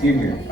Hear, hear.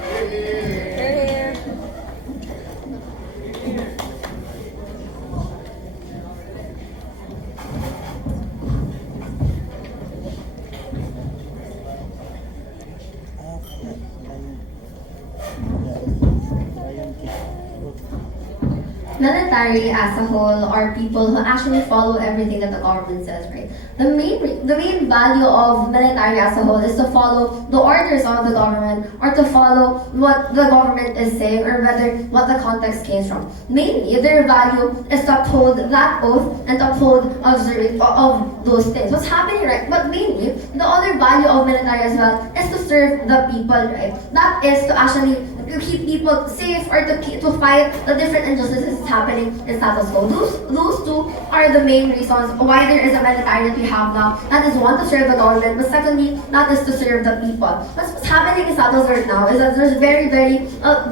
Military as a whole are people who actually follow everything that the government says, right? The main value of military as a whole is to follow the orders of the government or to follow what the government is saying or whether what the context came from. Mainly, their value is to uphold that oath and to uphold of those things. What's happening, right? But mainly, the other value of military as well is to serve the people, right? That is to actually to keep people safe or to fight the different injustices happening in status quo. Those two are the main reasons why there is a military that we have now. That is one, to serve the government, but secondly, that is to serve the people. What's happening in status right now is that there's very, very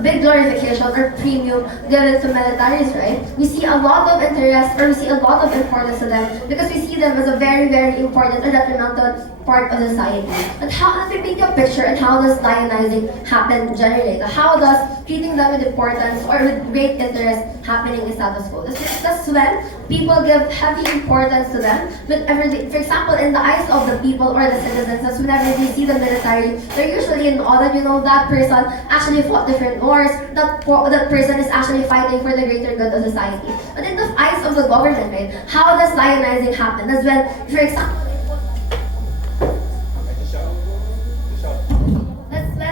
big glorification or premium given to militaries, right? We see a lot of interest or we see a lot of importance to them because we see them as a very, very important or detrimental part of society. And how does it paint a picture and how does lionizing happen generally? How does treating them with importance or with great interest happening in status quo? That's when people give heavy importance to them. Whenever they, for example, in the eyes of the people or the citizens, that's whenever they see the military, they're usually in awe that, you know, that person actually fought different wars, that person is actually fighting for the greater good of society. But in the eyes of the government, right, how does lionizing happen? That's when, for example,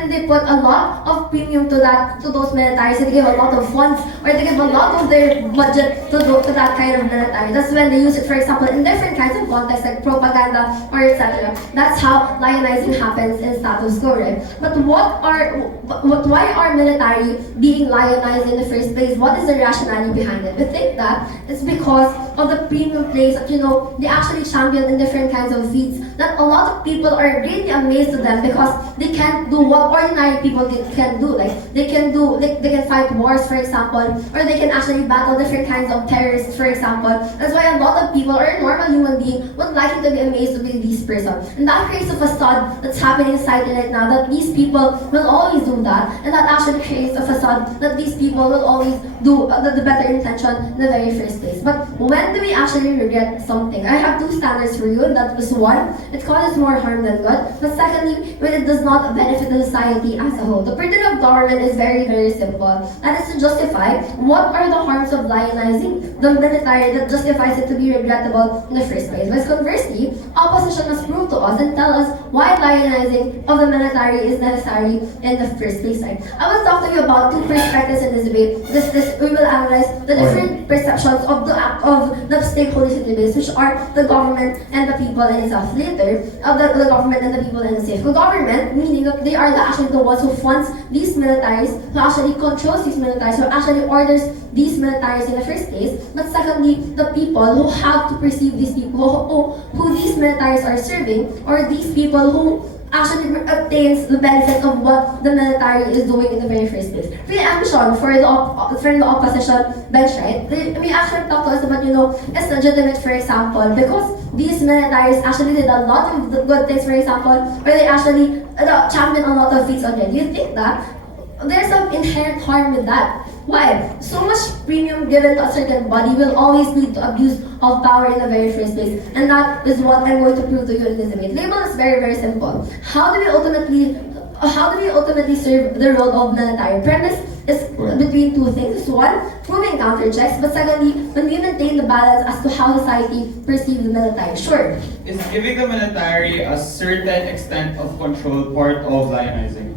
they put a lot of premium to those militaries. They give a lot of funds or they give a lot of their budget to that kind of military. That's when they use it, for example, in different kinds of contexts like propaganda or etc. That's how lionizing happens in status quo, right? But why are military being lionized in the first place? What is the rationale behind it? We think that it's because of the premium place that, you know, they actually champion in different kinds of feats that a lot of people are really amazed to them because they can't do what ordinary people can do. Like they can fight wars, for example, or they can actually battle different kinds of terrorists, for example. That's why a lot of people or a normal human being would like to be amazed to be this person. And that creates a facade that's happening inside right now that these people will always do that, and that actually creates a facade that these people will always do the better intention in the very first place. But when do we actually regret something? I have two standards for you, and that was one, it causes more harm than good. But secondly, when it does not benefit the society as a whole. The burden of government is very, very simple. That is to justify what are the harms of lionizing the military that justifies it to be regrettable in the first place. But conversely, opposition must prove to us and tell us why lionizing of the military is necessary in the first place. I will talk to you about two perspectives in this debate. We will analyze the different perceptions of the stakeholders in the debate, which are the government and the people in itself. Later, of the government and the people in the state. The government, meaning that they are actually the ones who funds these militaries, who actually controls these militaries, who actually orders these militaries in the first place. But secondly, the people who have to perceive these people, who these militaries are serving, or these people who actually obtains the benefit of what the military is doing in the very first place. Pre-ambition for the opposition bench, right? We actually talk to us about, you know, it's legitimate, for example, because these militaries actually did a lot of good things, for example, or they actually champion a lot of feats already. You think that there's some inherent harm with that. Why? So much premium given to a certain body will always lead to abuse of power in the very first place. And that is what I'm going to prove to you in this debate. Label is very, very simple. How do we ultimately serve the role of military? Premise is between two things. One, proving counter checks, but secondly, when we maintain the balance as to how society perceives the military. Sure. Is giving the military a certain extent of control part of lionizing?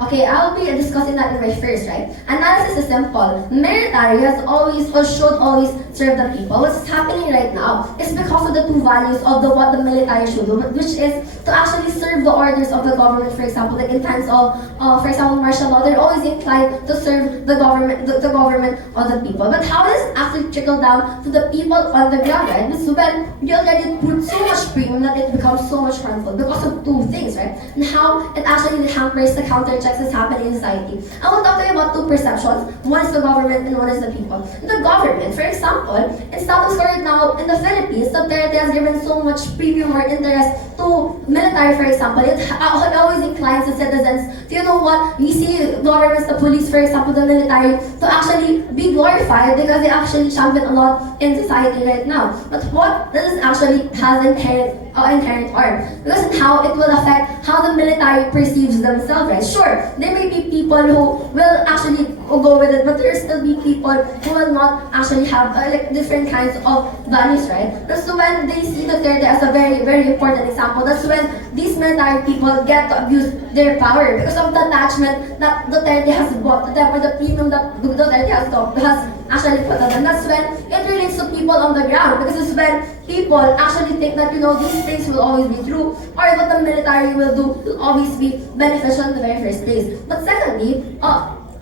Okay, I'll be discussing that in my first, right? Analysis is simple. Military has always or should always serve the people. What's happening right now is because of the two values of what the military should do, which is to actually serve the orders of the government, for example, like in times of, for example, martial law, they're always inclined to serve the government, the government of the people. But how does it actually trickle down to the people on the ground, right? So when you already put so much premium that it becomes so much harmful because of two things, right? And how it actually hampers the counter checks is happening in society. I will talk to you about two perceptions. One is the government and one is the people. The government, for example, in status quo right now in the Philippines, Duterte has given so much premium or interest to military, for example. It always inclines the citizens So you know what? We see governments, the police, for example, the military, to actually be glorified because they actually champion a lot in society right now. But what does this actually has inherent harm? Because in how it will affect how the military perceives themselves, right? Sure, there may be people who will actually go with it, but there will still be people who will not actually have like different kinds of values, right? So when they see Duterte as a very, very important example, that's when these military people get to abuse their power because of the attachment that Duterte has bought to them or the premium that Duterte has actually put on them. That's when it relates to people on the ground because it's when people actually think that, you know, these things will always be true or what the military will do will always be beneficial in the very first place. But secondly,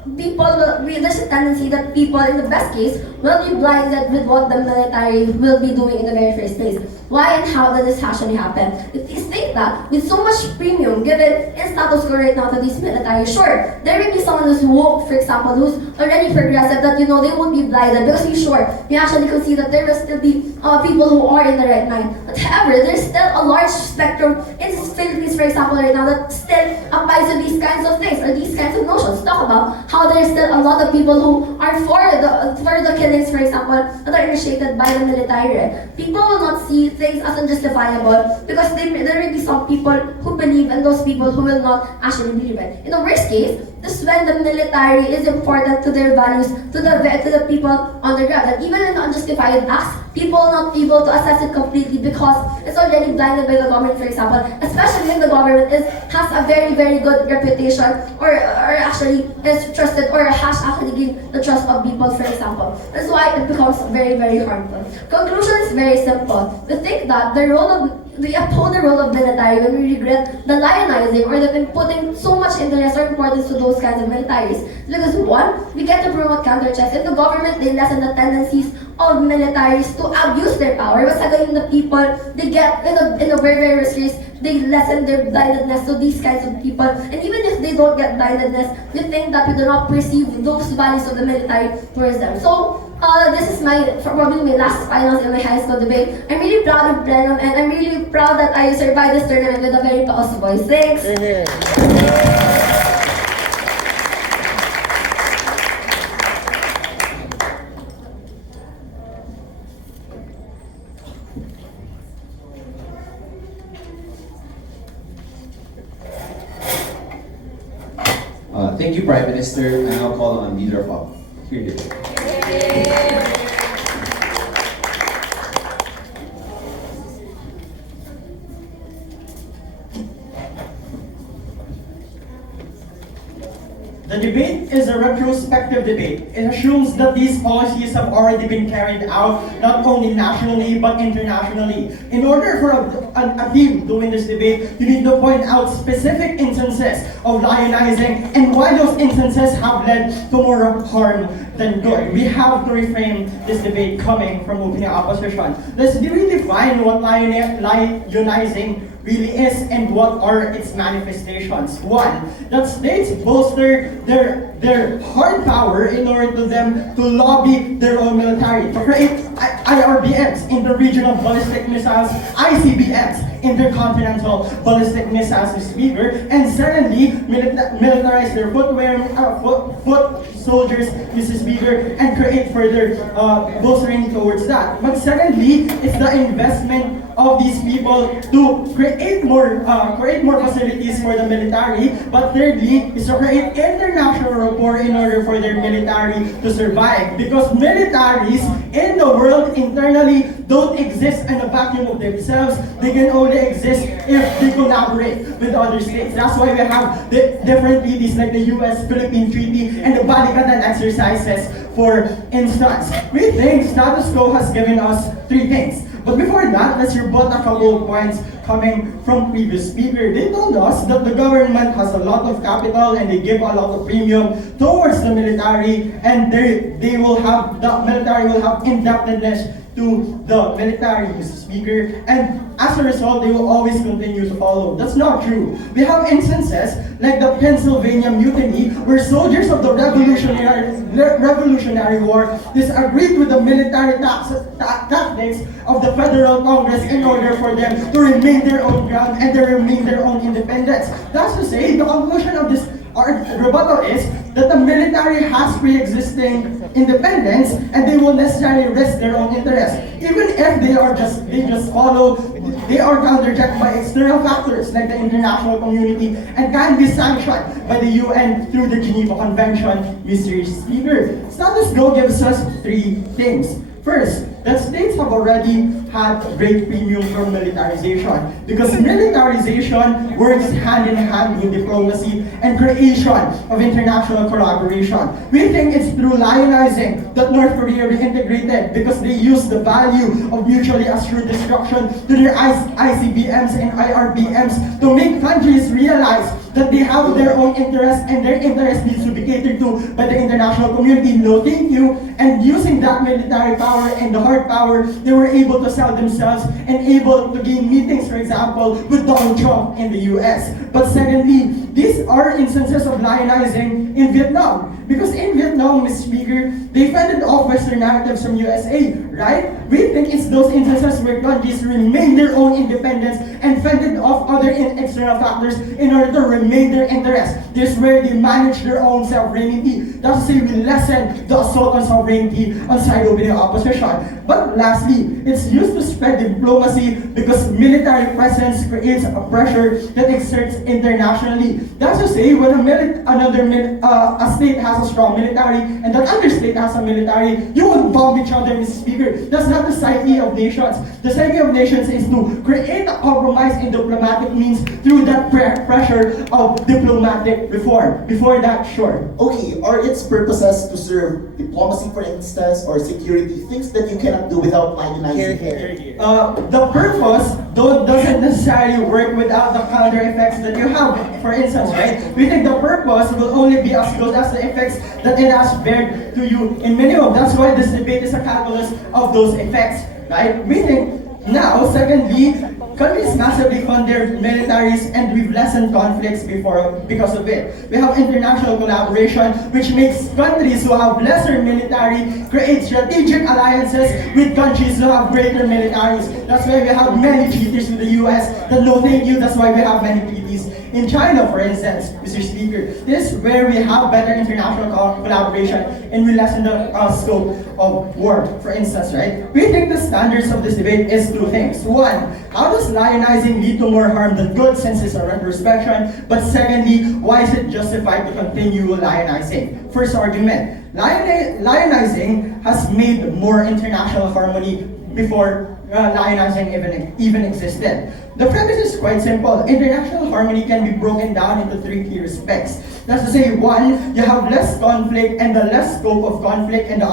there's a tendency that people, in the best case, will be blinded with what the military will be doing in the very first place. Why and how did this actually happen? If you think that with so much premium given in status quo right now to these military, sure, there may be someone who's woke, for example, who's already progressive, that, you know, they won't be blinded because you actually can see that there will still be people who are in the right mind. But however, there's still a large spectrum in the Philippines, for example, right now that still applies to these kinds of things or these kinds of notions. Talk about how there's still a lot of people who are for the killings, for example, that are initiated by the military. People will not see things as unjustifiable because there will be some people who believe and those people who will not actually believe it. In the worst case, this is when the military is important to their values, to the people on the ground. That even in unjustified acts, people are not able to assess it completely because it's already blinded by the government, for example, especially when the government has a very, very good reputation or actually is trusted or has actually gained the trust of people, for example. That's why it becomes very, very harmful. Conclusion is very simple. We think that we uphold the role of military when we regret the lionizing or the putting so much interest or importance to those kinds of militaries. Because one, we get to promote counter-checks. In the government, they lessen the tendencies of militaries to abuse their power. But again, the people, they get in a very, very risky, they lessen their blindedness to these kinds of people. And even if they don't get blindedness, we think that we do not perceive those values of the military towards them. So, this is probably my last finals in my high school debate. I'm really proud of Blenheim and I'm really proud that I survived this tournament with a very paus voice. Thanks! Thank you, Prime Minister. I now call on Leader of Up. Here you go. The debate is a retrospective debate. It assumes that these policies have already been carried out not only nationally but internationally. In order for a team to win this debate, you need to point out specific instances of lionizing and why those instances have led to more harm than good. We have to reframe this debate coming from opening opposition. Let's redefine what lionizing really is and what are its manifestations. One, that states bolster their hard power in order to them to lobby their own military, to create IRBMs, interregional ballistic missiles, ICBMs, intercontinental ballistic missiles, Mr. Speaker, and secondly, militarize their foot soldiers, Mr. Speaker, and create further bolstering towards that. But secondly, it's the investment of these people to create more facilities for the military. But thirdly, is to create international rapport in order for their military to survive. Because militaries in the world internally don't exist in a vacuum of themselves. They can only exist if they collaborate with other states. That's why we have the different treaties like the US-Philippine Treaty and the Balikatan exercises, for instance. We think status quo has given us three things. But before that, let's rebut a couple of points coming from previous speaker. They told us that the government has a lot of capital and they give a lot of premium towards the military, and the military will have indebtedness to the military, Mr. Speaker, and as a result, they will always continue to follow. That's not true. We have instances like the Pennsylvania Mutiny, where soldiers of the Revolutionary War disagreed with the military tactics of the Federal Congress in order for them to remain their own ground and to remain their own independence. That's to say, the conclusion of this our rebuttal is that the military has pre-existing independence and they will necessarily risk their own interests. Even if they just follow, they are counterchecked by external factors like the international community and can be sanctioned by the UN through the Geneva Convention, Mr. Speaker. Status quo gives us three things. First, that states have already had great premium for militarization because militarization works hand in hand with diplomacy and creation of international collaboration. We think it's through lionizing that North Korea reintegrated because they use the value of mutually assured destruction to their ICBMs and IRBMs to make countries realize that they have their own interests and their interests needs to be catered to by the international community. No thank you. And using that military power and the hard power, they were able to sell themselves and able to gain meetings, for example, with Donald Trump in the US. But secondly, these are instances of lionizing in Vietnam. Because in Vietnam, Mr. Speaker, they fended off Western narratives from USA, right? We think it's those instances where countries remain their own independence and fended off other external factors in order to remain their interests. This is where they manage their own sovereignty. That's to say we lessen the assault on sovereignty on side of the opposition. But lastly, it's used to spread diplomacy because military presence creates a pressure that exerts internationally. That's to say, when a state has a strong military and that other state has a military, you will bomb each other, Mr. Speaker. That's not the psyche of nations. The psyche of nations is to create a compromise in diplomatic means through that pressure of diplomatic reform. Before that, sure. Okay, are its purposes to serve diplomacy, for instance, or security, things that you cannot do without lionizing? The purpose doesn't necessarily work without the counter effects that you have. For instance, right? We think the purpose will only be as good as the effects that it has bared to you in minimum. That's why this debate is a calculus of those effects, right? We think now, secondly, countries massively fund their militaries and we've lessened conflicts because of it. We have international collaboration which makes countries who have lesser military create strategic alliances with countries who have greater militaries. That's why we have many treaties with the US that no thank you, that's why we have many treaties in China, for instance, Mr. Speaker. This is where we have better international collaboration and we lessen the scope of war, for instance, right? We think the standards of this debate is two things. One, how does lionizing lead to more harm than good since it's a retrospection? But secondly, why is it justified to continue lionizing? First argument, lionizing has made more international harmony before lionizing even existed. The premise is quite simple. International harmony can be broken down into three key respects. That's to say, one, you have less conflict and the less scope of conflict and the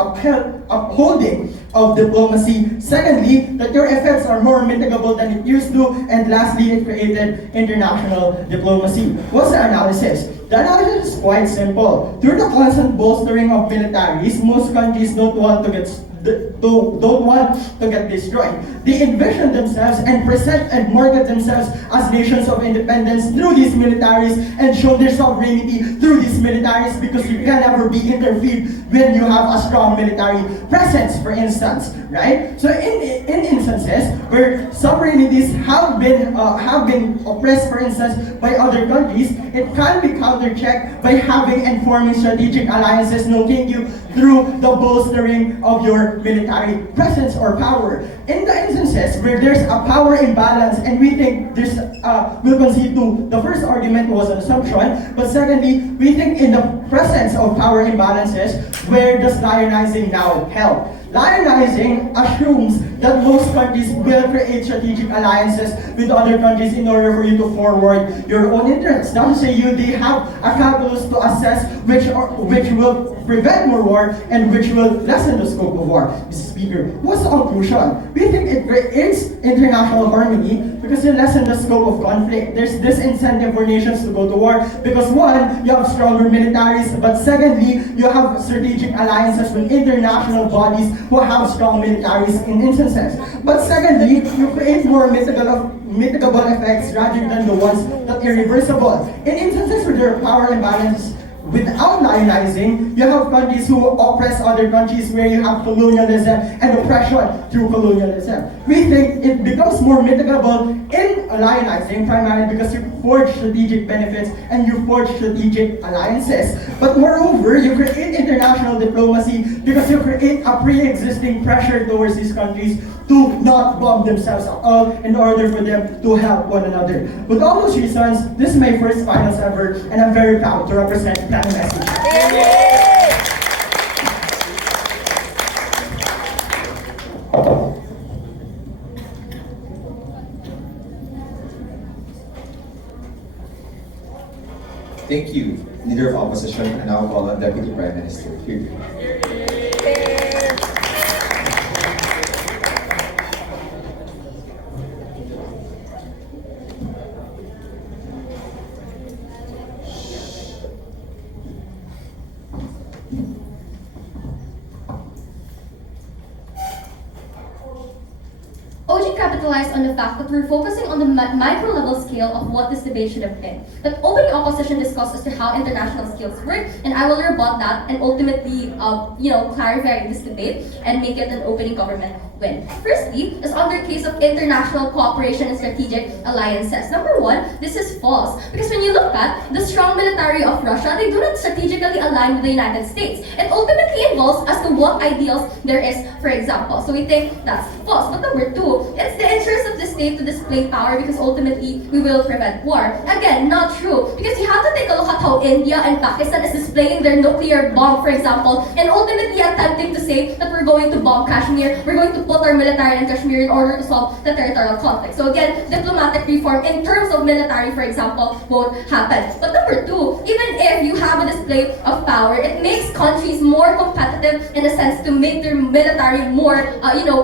upholding of diplomacy. Secondly, that your effects are more mitigable than it used to. And lastly, it created international diplomacy. What's the analysis? The analysis is quite simple. Through the constant bolstering of militaries, most countries don't want to get destroyed. They envision themselves and present and market themselves as nations of independence through these militaries and show their sovereignty through these militaries because you can never be interfered when you have a strong military presence, for instance, right? So in instances where sovereignties have been oppressed, for instance, by other countries, it can be counterchecked by having and forming strategic alliances, no thank you, through the bolstering of your military presence or power. In the instances where there's a power imbalance, and we think there's, we'll concede to the first argument was an assumption, but secondly, we think in the presence of power imbalances, where does lionizing now help? Lionizing assumes that most countries will create strategic alliances with other countries in order for you to forward your own interests. Not to say they have a calculus to assess which will prevent more war and which will lessen the scope of war. Mr. Speaker, what's the conclusion? We think it creates international harmony because it lessens the scope of conflict. There's disincentive for nations to go to war because one, you have stronger militaries, but secondly, you have strategic alliances with international bodies who have strong militaries in instances. But secondly, you create more mitigable effects rather than the ones that are irreversible. In instances where there are power imbalances, without lionizing, you have countries who oppress other countries where you have colonialism and oppression through colonialism. We think it becomes more mitigable in lionizing primarily because you forge strategic benefits and you forge strategic alliances. But moreover, you create international diplomacy because you create a pre-existing pressure towards these countries to not bomb themselves in order for them to help one another. With all those reasons, this is my first finals ever, and I'm very proud to represent Plan Message. Thank you, Leader of Opposition, and now call on Deputy Prime Minister. Here. OG capitalized on the fact that we're focusing on the micro level scale of what this debate should have been. That opening opposition discussed as to how international skills work, and I will rebut that and ultimately, clarify this debate and make it an opening government win. Firstly, is on the case of international cooperation and strategic alliances. Number one, this is false because when you look at the strong military of Russia, they do not strategically align with the United States. It ultimately involves as to what ideals there is, for example. So we think that's false. But number two, it's the interest of the state to display power because ultimately we will prevent war. Again, not true. Because you have to take a look at how India and Pakistan is displaying their nuclear bomb, for example, and ultimately attempting to say that we're going to bomb Kashmir, we're going to put our military in Kashmir in order to solve the territorial conflict. So again, diplomatic reform in terms of military, for example, won't happen. But number two, even if you have a display of power, it makes countries more competitive in a sense to make their military more,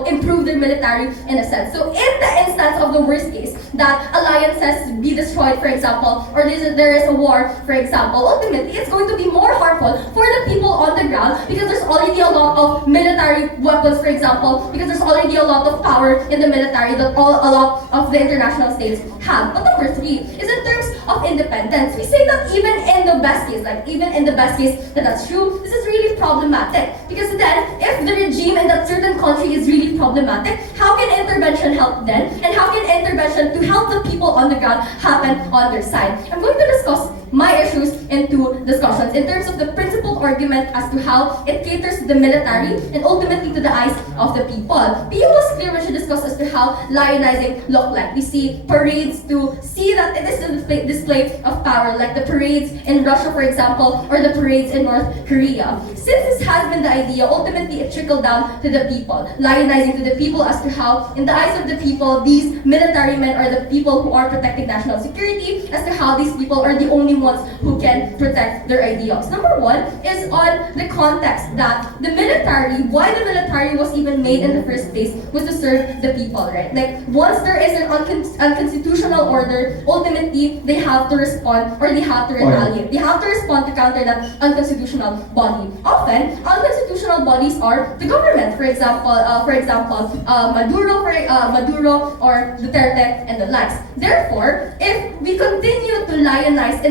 improve their military in a sense. So in the instance of the worst case, that alliances be destroyed, for example, or there is a war, for example, ultimately it's going to be more harmful for the people on the ground because there's already a lot of military weapons, for example, because there's already a lot of power in the military that a lot of the international states have. But number three is in terms of independence. We say that even in the best case, that's true, this is really problematic. Because then, if the regime in that certain country is really problematic, how can intervention help then? And how can intervention to help the people on the ground happen on their side? I'm going to discuss my issues in two discussions in terms of the principled argument as to how it caters to the military and ultimately to the eyes of the people. PU was clear when she discussed as to how lionizing look like. We see parades to see that it is a display of power, like the parades in Russia, for example, or the parades in North Korea. Since this has been the idea, ultimately it trickled down to the people, lionizing to the people as to how, in the eyes of the people, these military men are the people who are protecting national security, as to how these people are the only ones who can protect their ideals. Number one is on the context that the military, why the military was even made in the first place, was to serve the people, right? Like, once there is an unconstitutional order, ultimately, they have to respond or they have to retaliate. They have to respond to counter that unconstitutional body. Often, unconstitutional bodies are the government, for example, Maduro or Duterte and the likes. Therefore, if we continue to lionize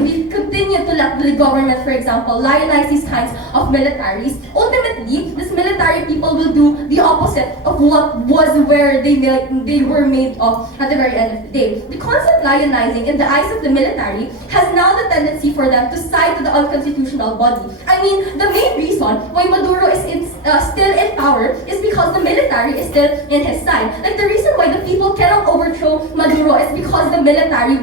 we continue to let the government, for example, lionize these kinds of militaries, ultimately, this military people will do the opposite of what was where they were made of at the very end of the day. The constant lionizing in the eyes of the military has now the tendency for them to side to the unconstitutional body. I mean, the main reason why Maduro is still in power is because the military is still in his side. Like, the reason why the people cannot overthrow Maduro is because the military,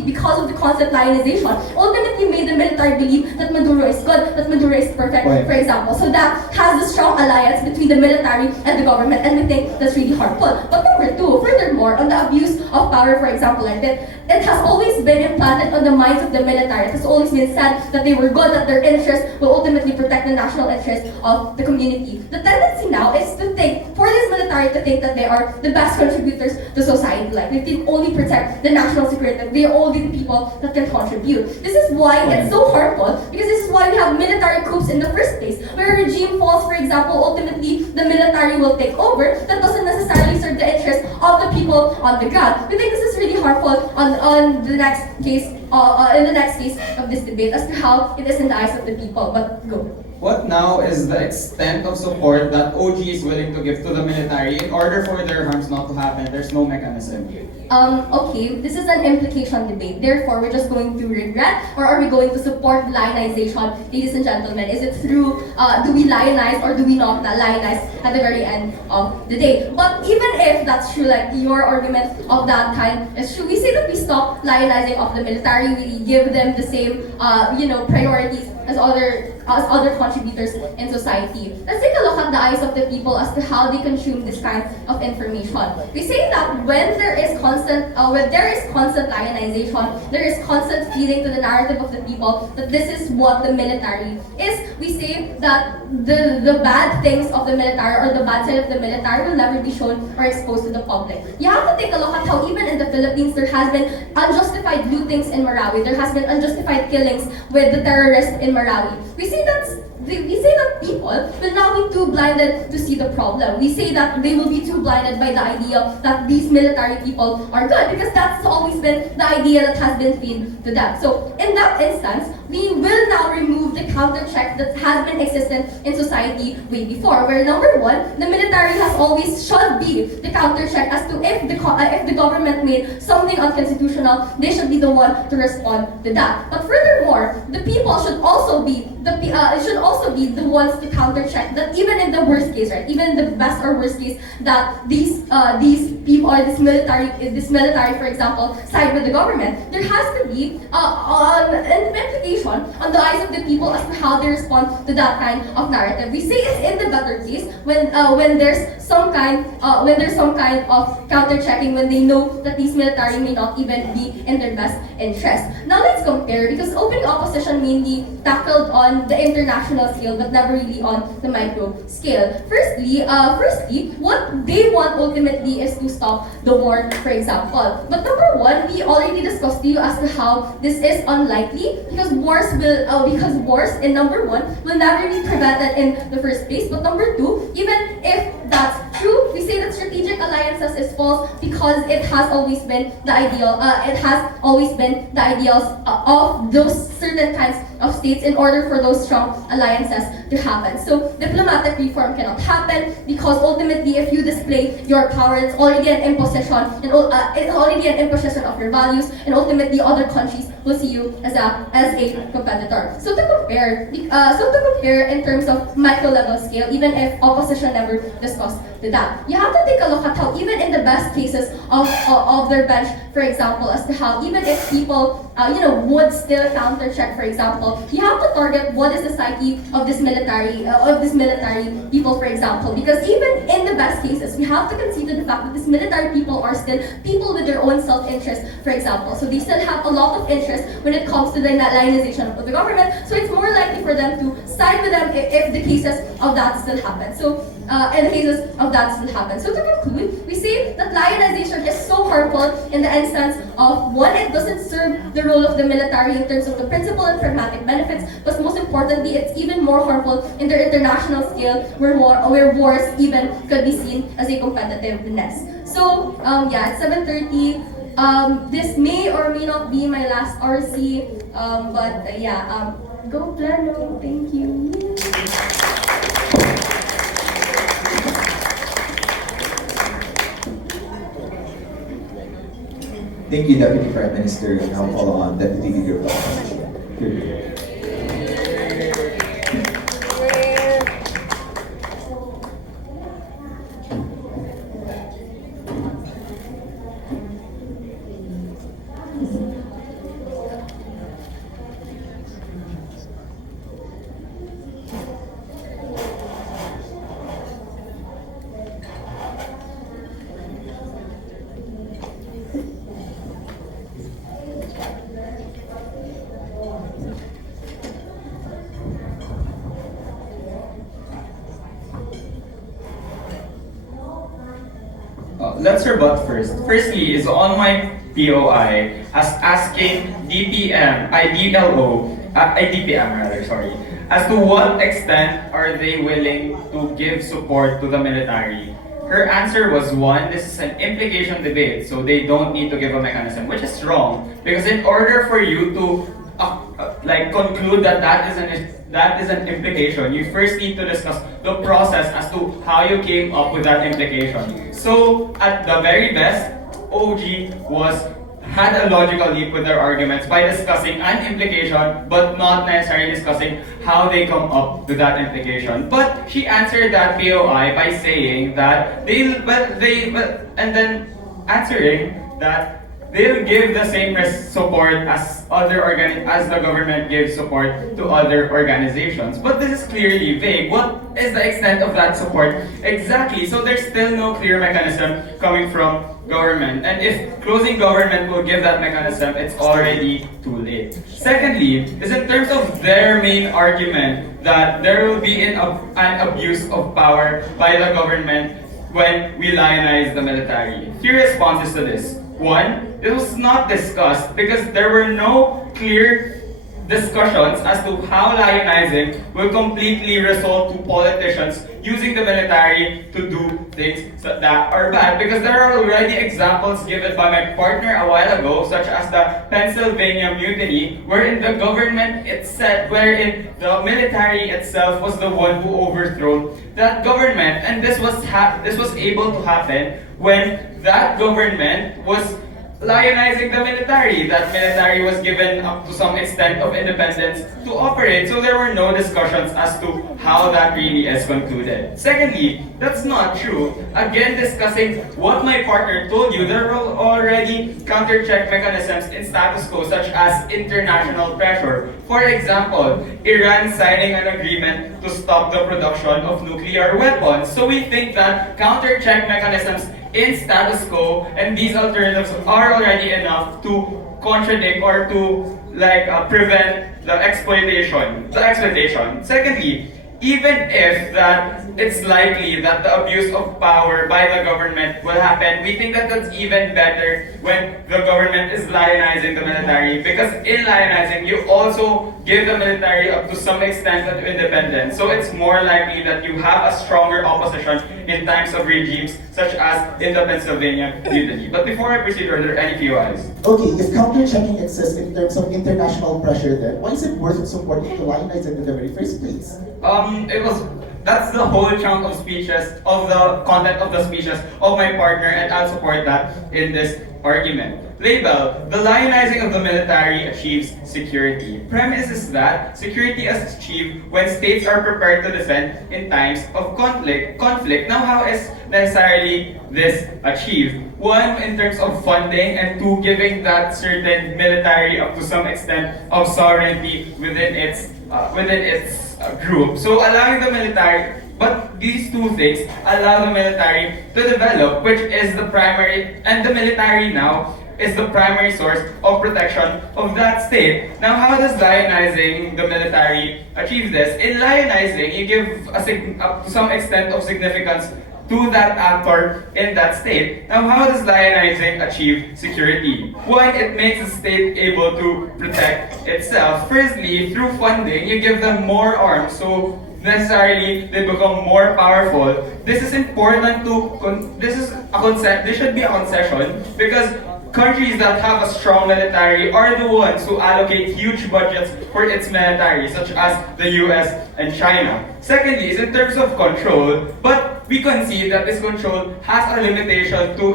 because of the constant lionization, ultimately made the military believe that Maduro is good, that Maduro is perfect, for example. So that has a strong alliance between the military and the government, and we think that's really harmful. But number two, furthermore, on the abuse of power, for example, like that, it has always been implanted on the minds of the military. It has always been said that they were good, that their interests will ultimately protect the national interests of the community. The tendency now is to think, for this military to think that they are the best contributors to society. Like, they can only protect the national security. They are only the people that can contribute. This is why it's so harmful, because this is why we have military coups in the first place, where a regime falls, for example, ultimately the military will take over. That doesn't necessarily serve the interests of the people people on the ground. We think this is really harmful on the next case, in the next case of this debate as to how it is in the eyes of the people. But go. What now is the extent of support that OG is willing to give to the military in order for their harms not to happen? There's no mechanism. Okay, this is an implication debate. Therefore, we're just going to regret, or are we going to support lionization, ladies and gentlemen? Is it through, do we lionize or do we not lionize at the very end of the day? But even if that's true, like your argument of that kind is true, we say that we stop lionizing of the military, we give them the same, priorities as other contributors in society. Let's take a look at the eyes of the people as to how they consume this kind of information. We say that when there is constant lionization, there is constant feeding to the narrative of the people that this is what the military is. We say that the bad things of the military or the bad side of the military will never be shown or exposed to the public. You have to take a look at how even in the Philippines there has been unjustified lootings in Marawi. There has been unjustified killings with the terrorists in Marawi. We say that people will now be too blinded to see the problem. We say that they will be too blinded by the idea that these military people are good because that's always been the idea that has been fed to them. So in that instance, we will now remove the counter check that has been existent in society way before. Where number one, the military should be the counter check as to if the government made something unconstitutional, they should be the one to respond to that. But furthermore, the people should also be the ones to counter check that even in the worst case, right, even in the best or worst case, that these people or this military, for example, side with the government, there has to be an implication on the eyes of the people as to how they respond to that kind of narrative. We say it's in the better case when there's some kind of counter checking, when they know that these military may not even be in their best interest. Now let's compare, because open opposition mainly tackled on the international scale but never really on the micro scale. Firstly, what they want ultimately is to stop the war, for example. But number one, we already discussed to you as to how this is unlikely because wars in number one will never be prevented in the first place. But number two, even if that's true, we say that strategic alliances is false because it has always been the ideal. It has always been the ideals of those certain kinds of states in order for those strong alliances to happen. So diplomatic reform cannot happen because ultimately, if you display your power, it's already an imposition, and it's already an imposition of your values, and ultimately other countries will see you as a competitor. So to compare in terms of micro level scale, even if opposition never discussed that, you have to take a look at how even in the best cases of their bench, for example, as to how even if people would still counter check, for example, you have to target what is the psyche of this military people, for example, because even in the best cases, we have to consider the fact that these military people are still people with their own self-interest, for example. So they still have a lot of interest when it comes to the lionization of the government. So it's more likely for them to side with them if the cases of that still happen. So So to conclude, we say that lionization is so harmful in the instance of one, it doesn't serve the role of the military in terms of the principal and pragmatic benefits, but most importantly, it's even more harmful in their international scale where wars even could be seen as a competitiveness. So it's 7:30. This may or may not be my last RC, go Plano. Thank you. Thank you, Deputy Prime Minister, and I'll follow on Deputy Leader of the Opposition. Here. Let's rebut first. Firstly, is on my POI as asking DPM rather, as to what extent are they willing to give support to the military. her answer was one, this is an implication debate, so they don't need to give a mechanism, which is wrong. Because in order for you to conclude that that is an implication, you first need to discuss the process as to how you came up with that implication. So at the very best, OG had a logical leap with their arguments by discussing an implication, but not necessarily discussing how they come up with that implication. But she answered that POI by saying that and then answering that they'll give the same support as the government gives support to other organizations. But this is clearly vague. What is the extent of that support exactly? So there's still no clear mechanism coming from government. And if closing government will give that mechanism, it's already too late. Secondly, is in terms of their main argument that there will be an abuse of power by the government when we lionize the military. Three responses to this. One, it was not discussed because there were no clear discussions as to how lionizing will completely result to politicians using the military to do things that are bad. Because there are already examples given by my partner a while ago, such as the Pennsylvania Mutiny, wherein the military itself was the one who overthrew that government, and this was able to happen when that government was lionizing the military. That military was given up to some extent of independence to operate, so there were no discussions as to how that really is concluded. Secondly, that's not true. Again, discussing what my partner told you, there were already counter-check mechanisms in status quo, such as international pressure. For example, Iran signing an agreement to stop the production of nuclear weapons. So we think that counter-check mechanisms in status quo and these alternatives are already enough to contradict or to prevent the exploitation. Secondly, even if that it's likely that the abuse of power by the government will happen, we think that that's even better when the government is lionizing the military, because in lionizing you also give the military up to some extent of independence. So it's more likely that you have a stronger opposition in times of regimes such as in the Pennsylvania Mutiny. But before I proceed, are there any POIs? Okay, if counter-checking exists in terms of international pressure, then why is it worth supporting to lionize it in the very first place? That's the whole chunk of speeches, of the content of the speeches of my partner, and I'll support that in this argument. Label, the lionizing of the military achieves security. Premise is that security is achieved when states are prepared to defend in times of conflict. Now, how is necessarily this achieved? One, in terms of funding, and two, giving that certain military up to some extent of sovereignty within its group. So allowing the military, but these two things allow the military to develop, which is the primary, and the military now is the primary source of protection of that state. Now, how does lionizing the military achieve this? In lionizing, you give up to some extent of significance to that actor in that state. Now, how does lionizing achieve security? One, it makes the state able to protect itself. Firstly, through funding, you give them more arms, so necessarily they become more powerful. This is important this should be a concession, because countries that have a strong military are the ones who allocate huge budgets for its military, such as the US and China. Secondly, is in terms of control, but we concede that this control has a limitation to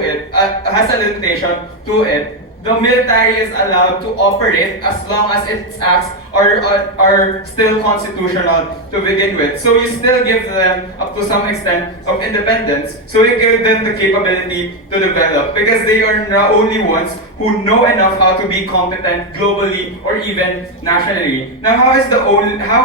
it. The military is allowed to operate as long as its acts are still constitutional to begin with. So you still give them up to some extent of independence. So you give them the capability to develop, because they are the only ones who know enough how to be competent globally or even nationally. Now, how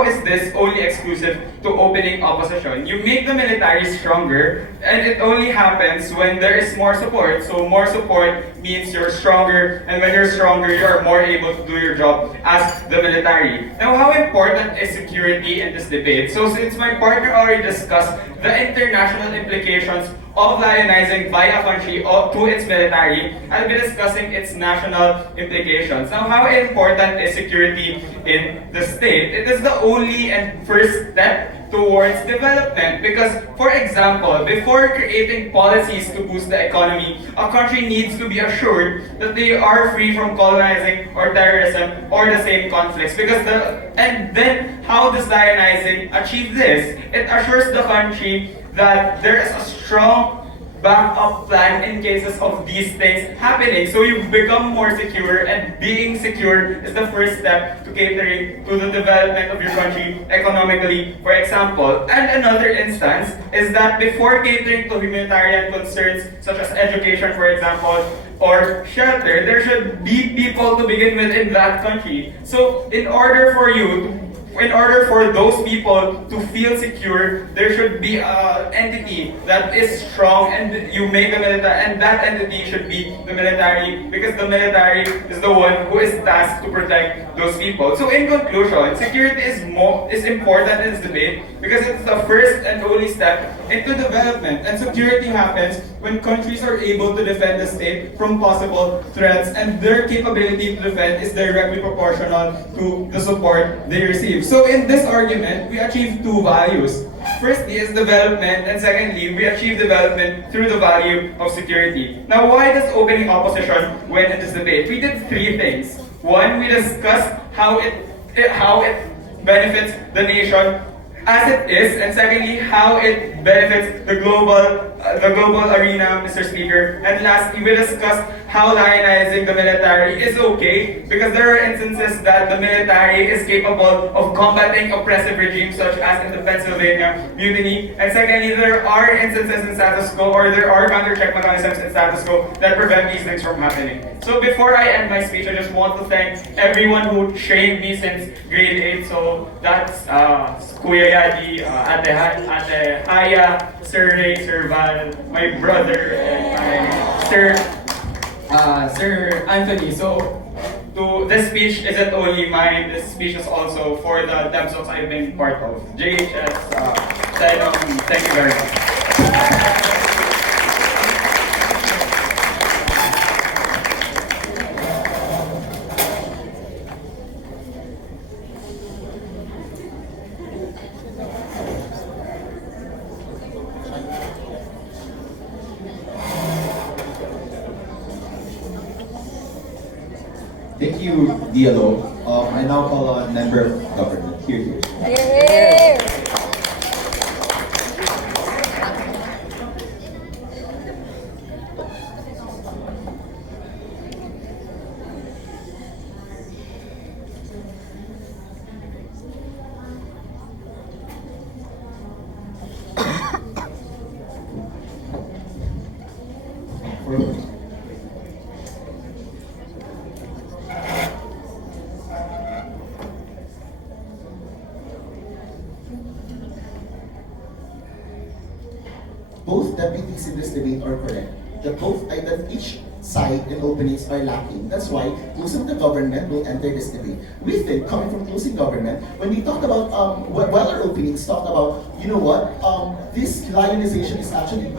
is this only exclusive to opening opposition? You make the military stronger, and it only happens when there is more support. So more support means you're stronger, and when you're stronger, you are more able to do your job as the military. Now, how important is security in this debate? So since my partner already discussed the international implications of lionizing by a country to its military, I'll be discussing its national implications. Now, how important is security in the state? It is the only and first step towards development. Because, for example, before creating policies to boost the economy, a country needs to be assured that they are free from colonizing or terrorism or the same conflicts. And then how does lionizing achieve this? It assures the country that there is a strong backup plan in cases of these things happening. So you become more secure, and being secure is the first step to catering to the development of your country economically, for example. And another instance is that before catering to humanitarian concerns such as education, for example, or shelter, there should be people to begin with in that country. So in order for those people to feel secure, there should be an entity that is strong, and you make a military, and that entity should be the military, because the military is the one who is tasked to protect those people. So in conclusion, security is important in this debate because it's the first and only step into development. And security happens when countries are able to defend the state from possible threats, and their capability to defend is directly proportional to the support they receive. So in this argument, we achieve two values. Firstly is development, and secondly, we achieve development through the value of security. Now, why does opening opposition win in this debate? We did three things. One, we discussed how it benefits the nation as it is, and secondly, how it benefits the global arena, Mr. Speaker. And lastly, we discussed how lionizing the military is okay, because there are instances that the military is capable of combating oppressive regimes, such as in the Pennsylvania Mutiny. And secondly, there are instances in status quo, or there are counter-check mechanisms in status quo that prevent these things from happening. So before I end my speech, I just want to thank everyone who trained me since grade 8. So that's Kuya Yadi, Ate Haya, Sir Ray, Sir Val, my brother, and my Sir Anthony. So this speech isn't only mine, this speech is also for the DEMSOs I've been part of. JHS, thank you very much. Thank you, Dialog. I now call on Member of Government. Here. Both deputies in this debate are correct. That each side and openings are lacking. That's why closing the government will enter this debate. We think, coming from closing government, when we talk about, while our openings talk about, you know what, this lionization is actually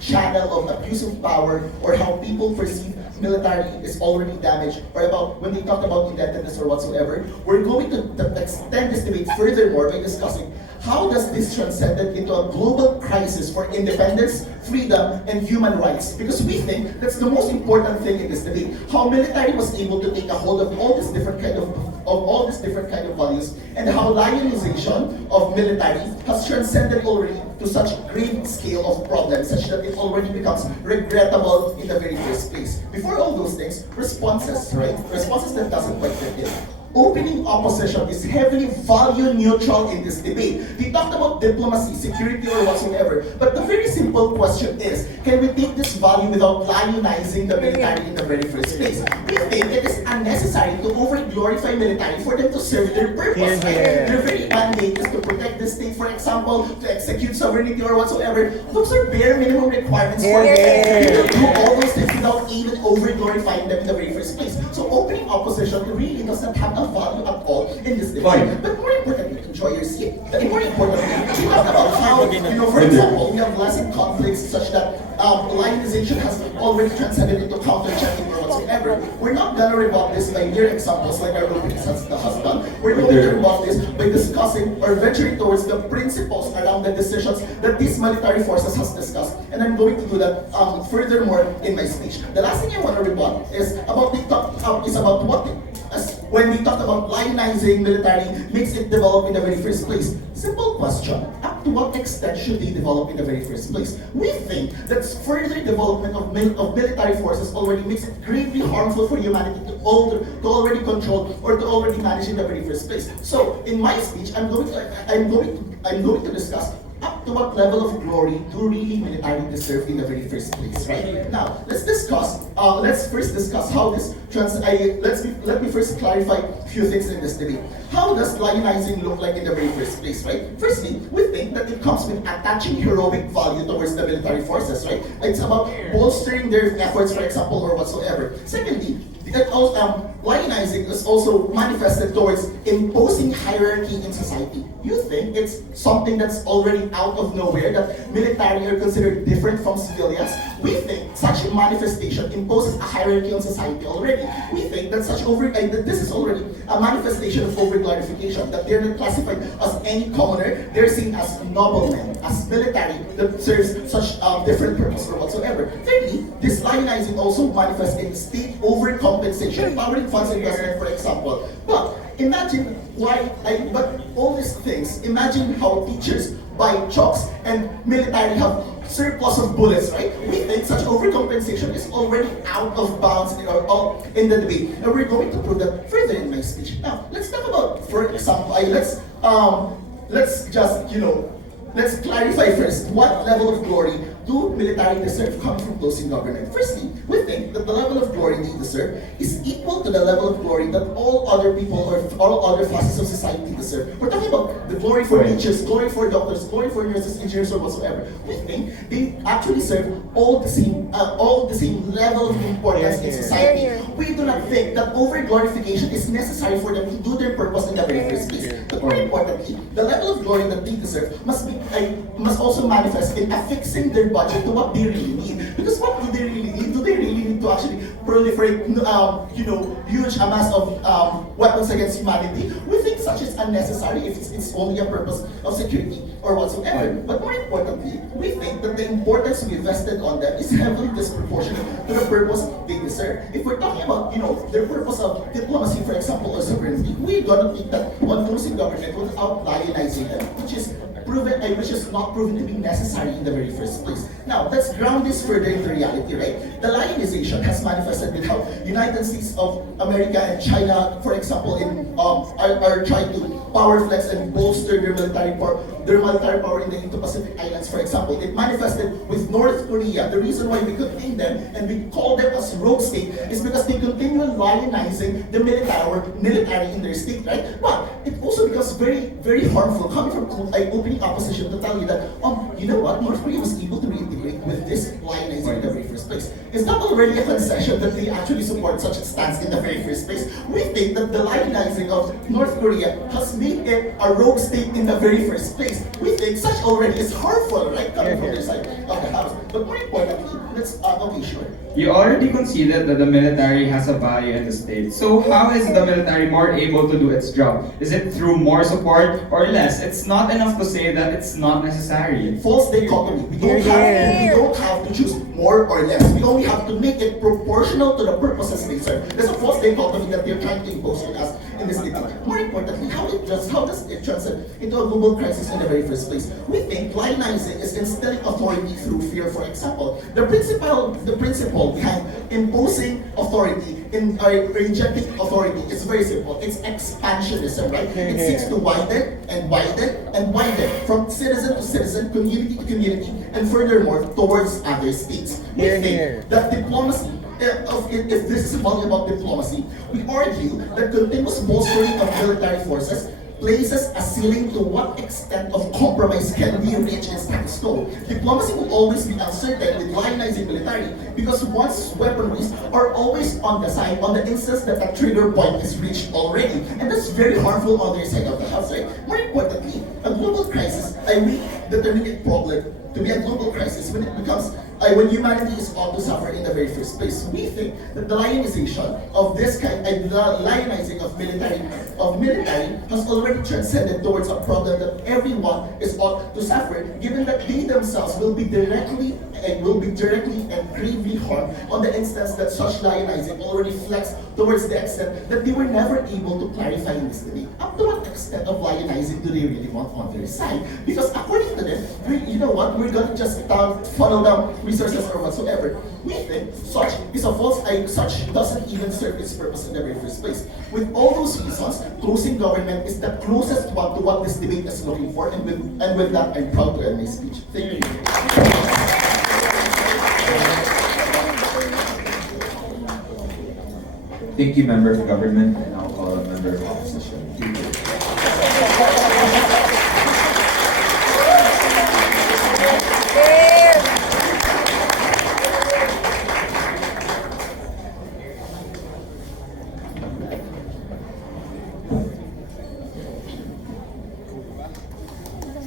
channel of abuse of power, or how people perceive military is already damaged, or about when they talk about indebtedness or whatsoever. We're going to extend this debate furthermore by discussing how does this transcend into a global crisis for independence, freedom, and human rights? Because we think that's the most important thing in this debate. How military was able to take a hold of all this different kind of values, and how lionization of military has transcended already to such great scale of problems, such that it already becomes regrettable in the very first place. Before all those things, responses, right? Responses that doesn't quite fit in. Opening opposition is heavily value neutral in this debate. They talked about diplomacy, security, or whatsoever. But the very simple question is, can we take this value without lionizing the military in the very first place? We think it is unnecessary to over-glorify military for them to serve their purpose. Their very mandate is to protect the state, for example, to execute sovereignty or whatsoever. Those are bare minimum requirements for them. We will do all those things without even over-glorifying them in the very first place. So opening opposition really doesn't have a value at all in this debate. But more importantly, enjoy your seat. And more importantly, we talk about how, for example, we have lessened conflicts such that lionization has already transcended into counter-checking or whatsoever. We're not gonna rebut this by mere examples like our European the husband. We're going to rebut this by by discussing or venturing towards the principles around the decisions that these military forces has discussed. And I'm going to do that furthermore in my speech. The last thing I want to rebut is about when we talk about lionizing military makes it develop in the very first place. Simple question. Up to what extent should they develop in the very first place? We think that further development of military forces already makes it gravely harmful for humanity to already control or to already manage in the very first place. So in my speech, I'm going to discuss up to what level of glory do really military deserve in the very first place, right? Now, let's first discuss how this let me first clarify a few things in this debate. How does lionizing look like in the very first place, right? Firstly, we think that it comes with attaching heroic value towards the military forces, right? It's about bolstering their efforts, for example, or whatsoever. Secondly, lionizing is also manifested towards imposing hierarchy in society. You think it's something that's already out of nowhere, that military are considered different from civilians? We think such a manifestation imposes a hierarchy on society already. We think that that this is already a manifestation of over-glorification, that they're not classified as any commoner, they're seen as noblemen, as military that serves such different purpose or whatsoever. Thirdly, this lionizing also manifests in state overcompensation, powering funds investment, for example. But imagine all these things, imagine how teachers buy chalks and military have surplus of bullets, right? We think such overcompensation is already out of bounds in the debate. And we're going to prove that further in my speech. Now, let's talk about, for example, let's clarify first what level of glory do military deserve coming from closing government. Firstly, we think that the level of glory they deserve is equal to the level of glory that all other people or all other facets of society deserve. We're talking about the glory for teachers, glory for doctors, glory for nurses, engineers, or whatsoever. We think they actually serve all the same level of importance in society. We do not think that over-glorification is necessary for them to do their purpose in the very first place. But more importantly, the level of glory that they deserve must also manifest in affixing their budget to what they really need. Because what do they really need? Do they really need to actually proliferate, huge amounts of weapons against humanity? We think such is unnecessary if it's only a purpose of security or whatsoever. But more importantly, we think that the importance we invested on them is heavily disproportionate to the purpose they deserve. If we're talking about, their purpose of diplomacy, for example, or sovereignty, we're gonna think that on closing government without lionizing them, which is not proven to be necessary in the very first place. Now, let's ground this further into reality, right? The lionization has manifested with how United States of America and China, for example, are trying to power flex and bolster their military power in the Indo-Pacific Islands, for example. It manifested with North Korea. The reason why we contain them and we call them as rogue state is because they continue lionizing the military in their state, right? But it also becomes very, very harmful coming from opening opposition to tell you that, you know what, North Korea was able to reintegrate with this lionizing in the very first place. Is that already a concession that they actually support such a stance in the very first place? We think that the lionizing of North Korea has made it a rogue state in the very first place. We think such already is harmful, right, coming from their side of the house. But more importantly, okay, sure. You already conceded that the military has a value in the state. So how is the military more able to do its job? Is it through more support or less? It's not enough to say that it's not necessary. False dichotomy. We don't have to choose more or less. We only have to make it proportional to the purposes they serve. There's a false dichotomy that they're trying to impose on us in this debate. More importantly, how does it translate into a global crisis in the very first place? We think lionizing is instilling authority through fear, for example. The principle behind imposing authority in rejecting authority is very simple. It's expansionism, right? It seeks to widen and widen and widen from citizen to citizen, community to community, and furthermore towards other states. We think that diplomacy, if this is all about diplomacy, we argue that continuous bolstering of military forces places a ceiling to what extent of compromise can be reached in status quo. Diplomacy will always be uncertain with lionizing military because one's weaponries are always on the instance that a trigger point is reached already. And that's very harmful on their side of the house, right? More importantly, a global crisis, we determine a problem to be a global crisis when it becomes when humanity is ought to suffer in the very first place. We think that the lionization of this kind and the lionizing of military has already transcended towards a problem that everyone is ought to suffer, given that they themselves will be directly and gravely harmed on the instance that such lionizing already flexed towards the extent that they were never able to clarify in this debate. Up to what extent of lionizing do they really want on their side? Because according to them, you know what, we're going to just funnel down resources or whatsoever. We think such is a false such doesn't even serve its purpose in the very first place. With all those reasons, closing government is the closest one to what this debate is looking for, and with that, I'm proud to end my speech. Thank you. Thank you, member of government, and I'll call a member of opposition.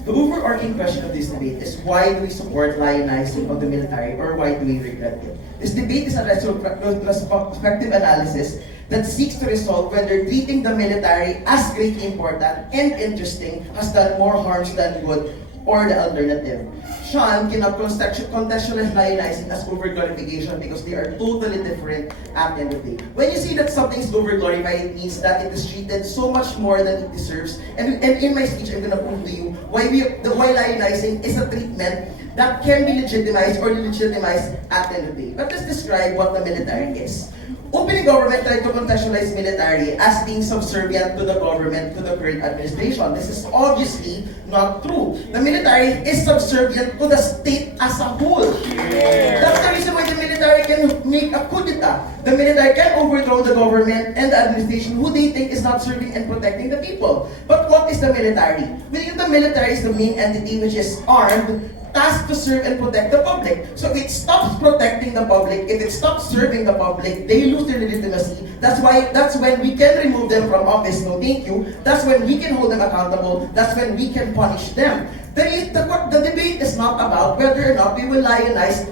The overarching question of this debate is, why do we support lionizing of the military, or why do we regret it? This debate is a retrospective analysis that seeks to resolve whether treating the military as greatly important and interesting has done more harms than good, or the alternative. Sean cannot contextualize lionizing as overglorification because they are totally different at the end of the day. When you see that something is overglorified, it means that it is treated so much more than it deserves. And in my speech, I'm going to prove to you why lionizing is a treatment that can be legitimized or delegitimized at the end of the day. But let's describe what the military is. Opening government tried to contextualize military as being subservient to the government, to the current administration. This is obviously not true. The military is subservient to the state as a whole. That's the reason why the military can make a coup d'etat. The military can overthrow the government and the administration who they think is not serving and protecting the people. But what is the military? We think the military is the main entity which is armed, tasked to serve and protect the public. So if it stops protecting the public, if it stops serving the public, they lose their legitimacy. That's when we can remove them from office, no thank you. That's when we can hold them accountable. That's when we can punish them. The debate is not about whether or not we will lionize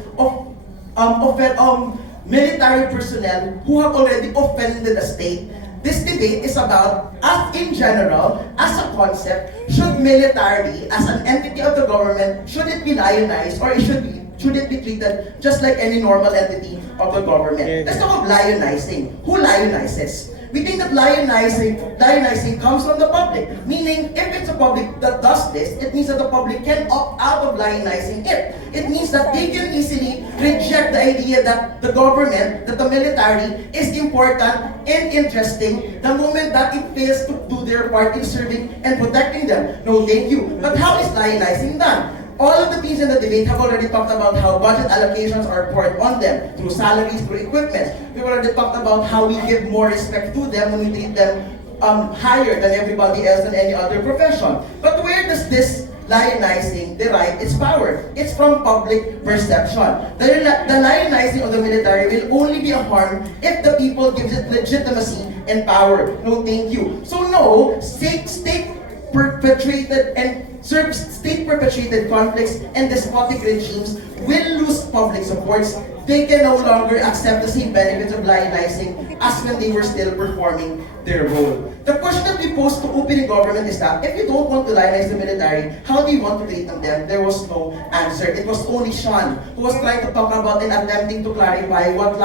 military personnel who have already offended the state. This debate is about, as in general, as a concept, should military, as an entity of the government, should it be lionized, or should it be treated just like any normal entity of the government? Let's talk about lionizing. Who lionizes? We think that lionizing comes from the public. Meaning, if it's the public that does this, it means that the public can opt out of lionizing it. It means that they can easily reject the idea that the government, that the military is important and interesting the moment that it fails to do their part in serving and protecting them. No, thank you. But how is lionizing done? All of the teams in the debate have already talked about how budget allocations are poured on them through salaries, through equipment. We've already talked about how we give more respect to them when we treat them higher than everybody else in any other profession. But where does this lionizing derive its power? It's from public perception. The lionizing of the military will only be a harm if the people gives it legitimacy and power. No, thank you. So no, state-perpetrated conflicts and despotic regimes will lose public supports. They can no longer accept the same benefits of lionizing as when they were still performing their role. The question that we posed to opening government is that, if you don't want to lionize the military, how do you want to treat them then? There was no answer. It was only Sean who was trying to talk about and attempting to clarify what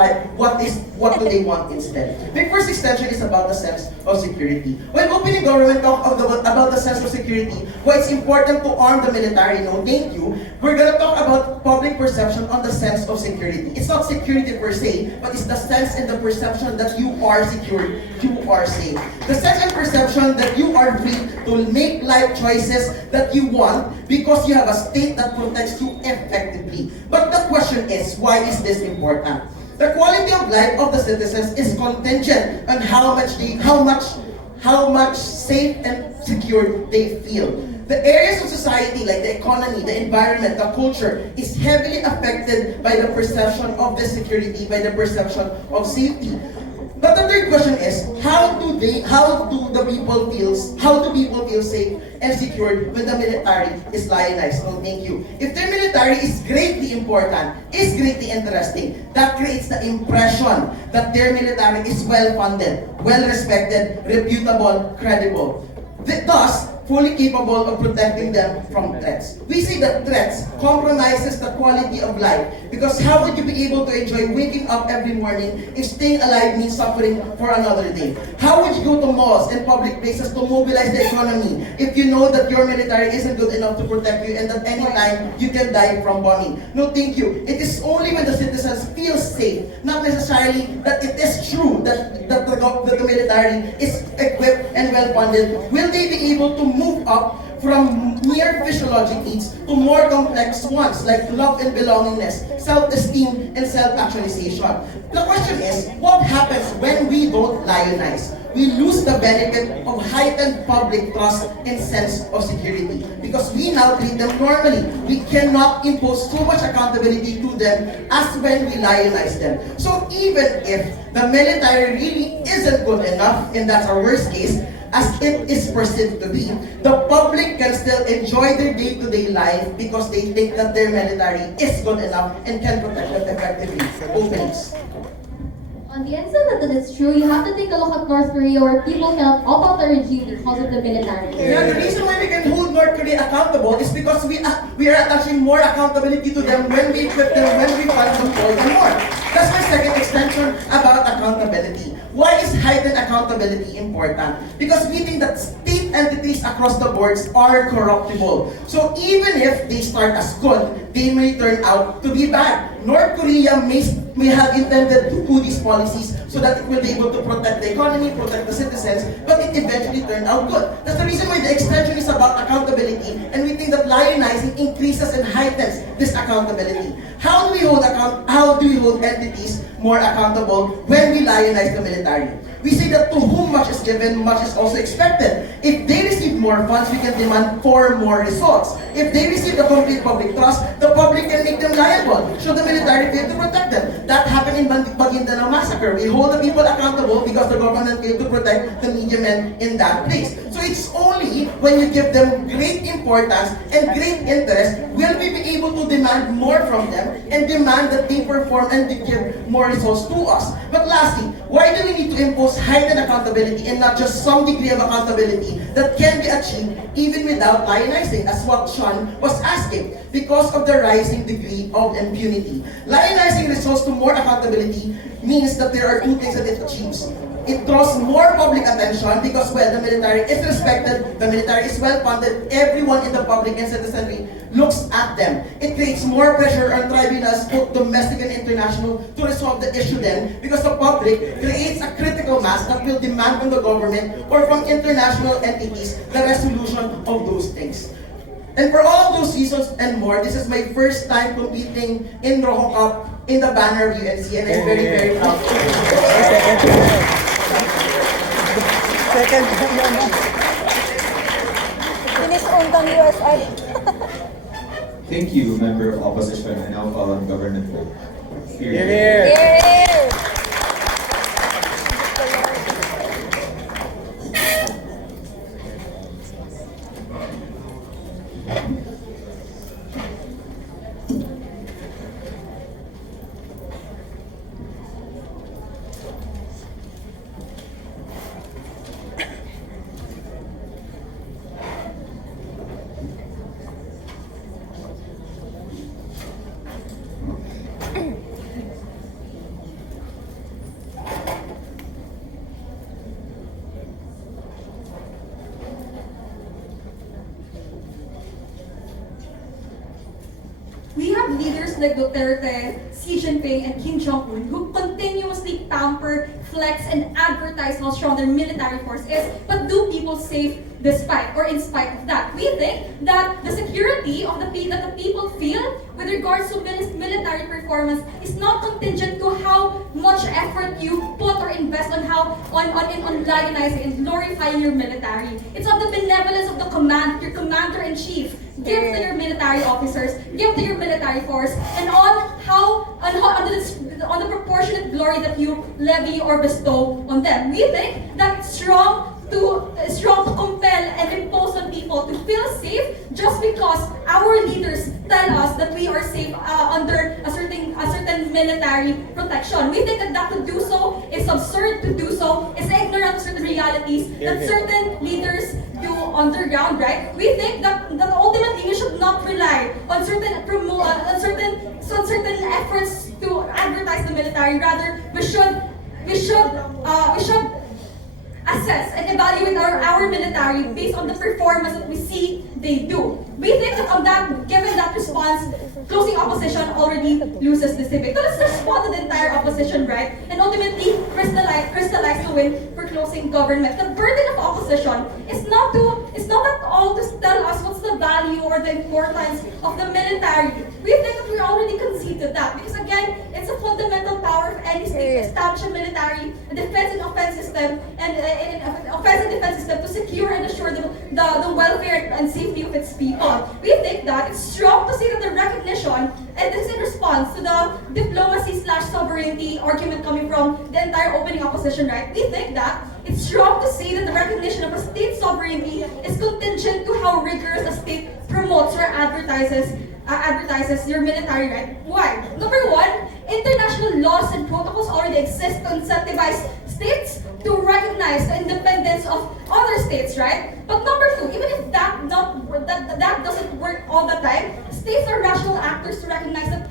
do they want instead. My first extension is about the sense of security. When opening government talk about the sense of security, why it's important to arm the military, no thank you, we're gonna talk about public perception on the sense of security. It's not security per se, but it's the sense and the perception that you are secure, you are safe. The sense and perception that you are free to make life choices that you want because you have a state that protects you effectively. But the question is, why is this important? The quality of life of the citizens is contingent on how much safe and secure they feel. The areas of society like the economy, the environment, the culture is heavily affected by the perception of the security, by the perception of safety. But the third question is, how do people feel safe and secured when the military is lionized? No, thank you. If the military is greatly important, is greatly interesting, that creates the impression that their military is well-funded, well-respected, reputable, credible. Thus, fully capable of protecting them from threats. We see that threats compromises the quality of life, because how would you be able to enjoy waking up every morning if staying alive means suffering for another day? How would you go to malls and public places to mobilize the economy if you know that your military isn't good enough to protect you and that anytime you can die from bombing? No, thank you. It is only when the citizens feel safe, not necessarily that it is true that the military is equipped and well-funded, will they be able to move up from mere physiologic needs to more complex ones like love and belongingness, self-esteem, and self-actualization. The question is, what happens when we don't lionize? We lose the benefit of heightened public trust and sense of security because we now treat them normally. We cannot impose so much accountability to them as when we lionize them. So even if the military really isn't good enough, and that's our worst case, as it is perceived to be, the public can still enjoy their day-to-day life because they think that their military is good enough and can protect them effectively. Openings. On the inside that it is true, you have to take a look at North Korea where people cannot oppose the regime because of the military. Yeah, the reason why we can hold North Korea accountable is because we are attaching more accountability to them when we equip them, when we fund support them more. That's my second extension about accountability. Why is heightened accountability important? Because we think that state entities across the boards are corruptible. So even if they start as good, they may turn out to be bad. North Korea may have intended to do these policies so that it will be able to protect the economy, protect the citizens, but it eventually turned out good. That's the reason why the extension is about accountability, and we think that lionizing increases and heightens this accountability. How do we hold entities more accountable when we lionize the military? We say that to whom much is given, much is also expected. If they receive more funds, we can demand for more results. If they receive the complete public trust, the public can make them liable. Should the military fail to protect them? That happened in Maguindanao massacre. We hold the people accountable because the government failed to protect the media men in that place. So it's only when you give them great importance and great interest will we be able to demand more from them and demand that they perform and they give more results to us. But lastly, why do we need to impose heightened accountability and not just some degree of accountability that can be achieved even without lionizing, as what Sean was asking? Because of the rising degree of impunity. Lionizing results to more accountability means that there are two things that it achieves. It draws more public attention because, well, the military is respected, the military is well-funded, everyone in the public and citizenry looks at them. It creates more pressure on tribunals, both domestic and international, to resolve the issue then because the public creates a critical mass that will demand from the government or from international entities the resolution of those things. And for all of those reasons and more, this is my first time competing in Roco Cup in the banner of UNC, and I'm very, very proud. Second. Finish on USA. Thank you, member of opposition. I now call on Government Roco. Yeah. We have leaders like Duterte, Xi Jinping, and Kim Jong-un who continuously pamper, flex, and advertise how strong their military force is. But do people despite or in spite of that. We think that the security of that the people feel with regards to military performance is not contingent to how much effort you put or invest on lionizing and glorifying your military. It's of the benevolence of your commander-in-chief. Give to your military officers, give to your military force, and on the proportionate glory that you levy or bestow on them. We think that it's strong to compel and impose on people to feel safe just because our leaders tell us that we are safe under a certain military protection. We think that to do so is absurd, to do so is ignorant of certain realities that certain leaders do on the ground, right? We think that ultimately we should not rely on certain efforts to advertise the military. Rather, we should assess and evaluate our military based on the performance that we see they do. We think that given that response, closing opposition already loses this debate. So let's respond to the entire opposition, right? And ultimately crystallize the win for closing government. The burden of opposition is not at all to tell us what's the value or the importance of the military. We think that we already conceded that because again, it's a fundamental power of any state to establish a military, a defense and offense system, and an offense and defense system to secure and assure the welfare and safety of its people. We think that it's strong to say that the recognition, and this is in response to the diplomacy/sovereignty argument coming from the entire opening opposition, right? We think that it's strong to say that the recognition of a state sovereignty is contingent to how rigorous a state promotes or advertises your military, right? Why? Number one, international laws and protocols already exist to incentivize states to recognize the independence of other states, right? But number two, even if that doesn't work all the time, states are rational actors to recognize that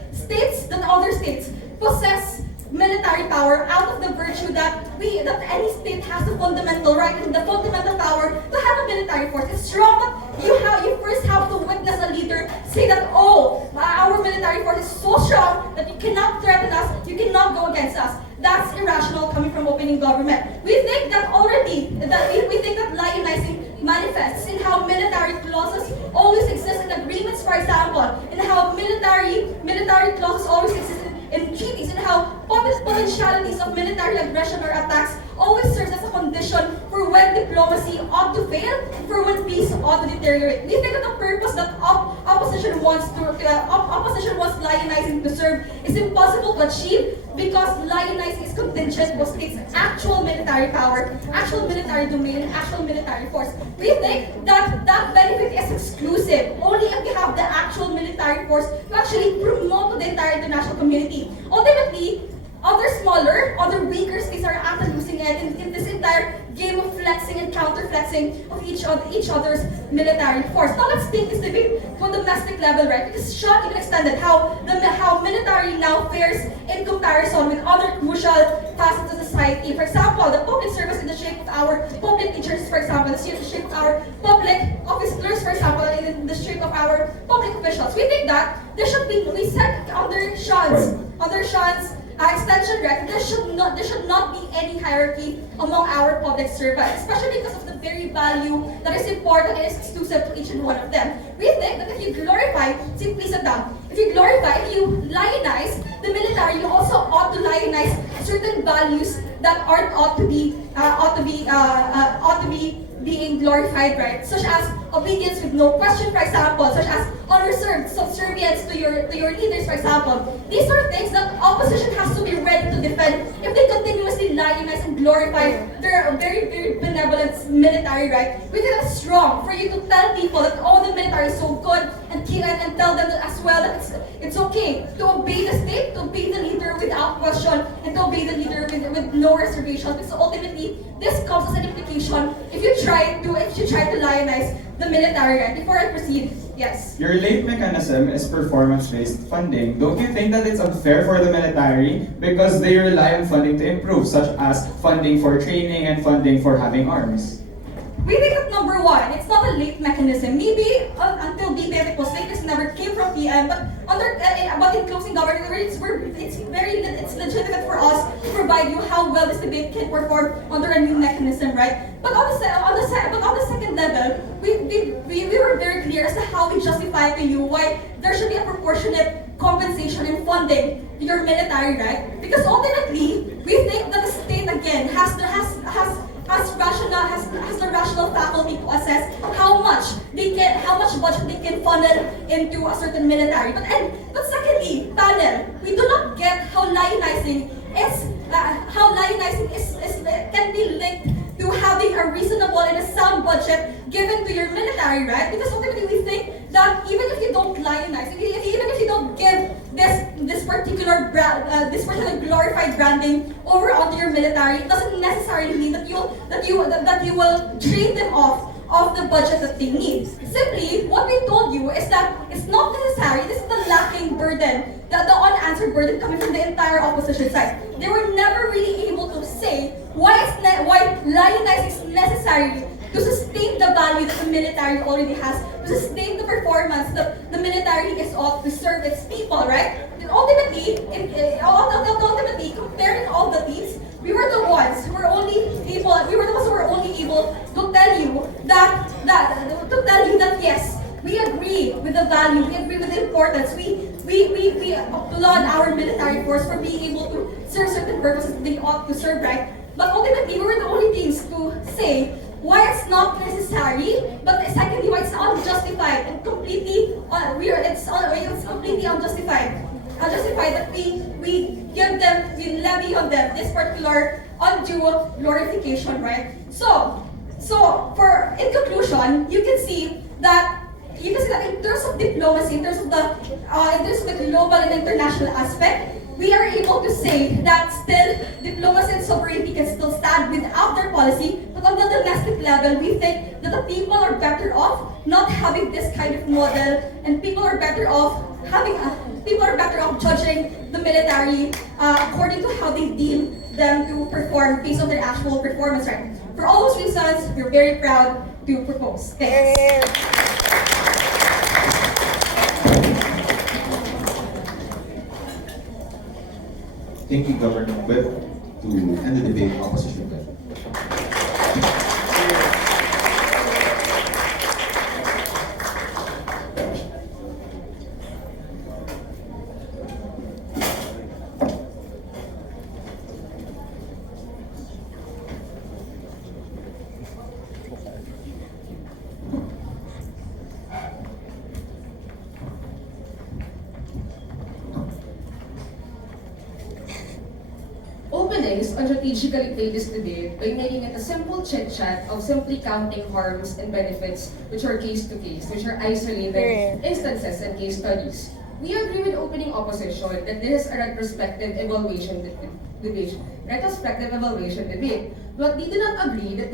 other states possess military power out of the virtue that any state has the fundamental right and the fundamental power to have a military force. It's strong that you first have to witness a leader say that, oh, our military force is so strong that you cannot threaten us, you cannot go against us. That's irrational coming from opening government. We think that lionizing manifests in how military clauses always exist in agreements, for example, in how military clauses always exist in treaties, and how potentialities of military aggression or attacks always serves as a condition for when diplomacy ought to fail and for when peace ought to deteriorate. We think that the purpose that opposition wants lionizing to serve is impossible to achieve because lionizing is contingent to states' actual military power, actual military domain, and actual military force. We think that benefit is exclusive only if we have the actual military force to actually promote to the entire international community. Ultimately, other weaker states are actually losing it in this entire game of flexing and counter-flexing of each other's military force. Now let's take this debate to a domestic level, right? Because Sean even extended how military now fares in comparison with other crucial facets of society. For example, the public service in the shape of our public teachers, for example, the shape of our public office clerks, for example, in the shape of our public officials. We think that there should be, we said under Sean's extension, right? There should not be any hierarchy among our public servants, especially because of the very value that is important and is exclusive to each and one of them. We think that if you glorify, simply sit down. If you lionize the military, you also ought to lionize certain values that ought to be being glorified, right? Such as obedience with no question, for example, such as unreserved subservience to your leaders, for example. These are things that opposition has to be ready to defend if they continuously lionize and glorify their very, very benevolent military, right? We think that's strong for you to tell people that the military is so good and tell them that as well that it's okay to obey the state, to obey the leader without question, and to obey the leader with no reservation. Because ultimately, this comes as an implication if you try to lionize the military, right? Before I proceed, yes. Your late mechanism is performance-based funding. Don't you think that it's unfair for the military because they rely on funding to improve, such as funding for training and funding for having arms? We think that number one, it's not a late mechanism. Maybe until DPF it was late, this never came from PM, but but in closing government, it's legitimate for us to provide you how well this debate can perform under a new mechanism, right? But on the second level, we were very clear as to how we justify to you why there should be a proportionate compensation and funding to your military, right? Because ultimately, we think that the state again has the rational faculty to assess how much budget they can funnel into a certain military. But secondly, panel, we do not get how lionizing can be linked to having a reasonable and a sound budget given to your military, right? Because ultimately we think that even if you don't lionize, even if you don't give this particular glorified branding over onto your military, it doesn't necessarily mean that you will drain them of the budget that they need. Simply, what we told you is that it's not necessary. This is the lacking burden, the unanswered burden coming from the entire opposition side. They were never really able to say why lionizing is necessary to sustain the value that the military already has, to sustain the performance that the military is ought to serve its people, right? And ultimately, comparing all the teams, we were the ones who were only able to tell you that yes, we agree with the value, we agree with the importance, we applaud our military force for being able to serve certain purposes they ought to serve, right? But ultimately, we were the only teams to say why it's not necessary, but secondly, why it's unjustified and completely it's completely unjustified. Unjustified that we levy on them this particular undue glorification, right? So in conclusion, you can see that in terms of diplomacy, in terms of the global and international aspect, we are able to say that still diplomacy and sovereignty can still stand without their policy, but on the domestic level, we think that the people are better off not having this kind of model, and people are better off judging the military according to how they deem them to perform based on their actual performance, right? For all those reasons, we're very proud to propose. Thanks. Thank you, Governor Webb, to end the debate opposition bill. Openings strategically play this debate by making it a simple chit-chat of simply counting harms and benefits, which are case-to-case, which are isolated instances and case studies. We agree with opening opposition that this is a retrospective evaluation debate. But we do not agree that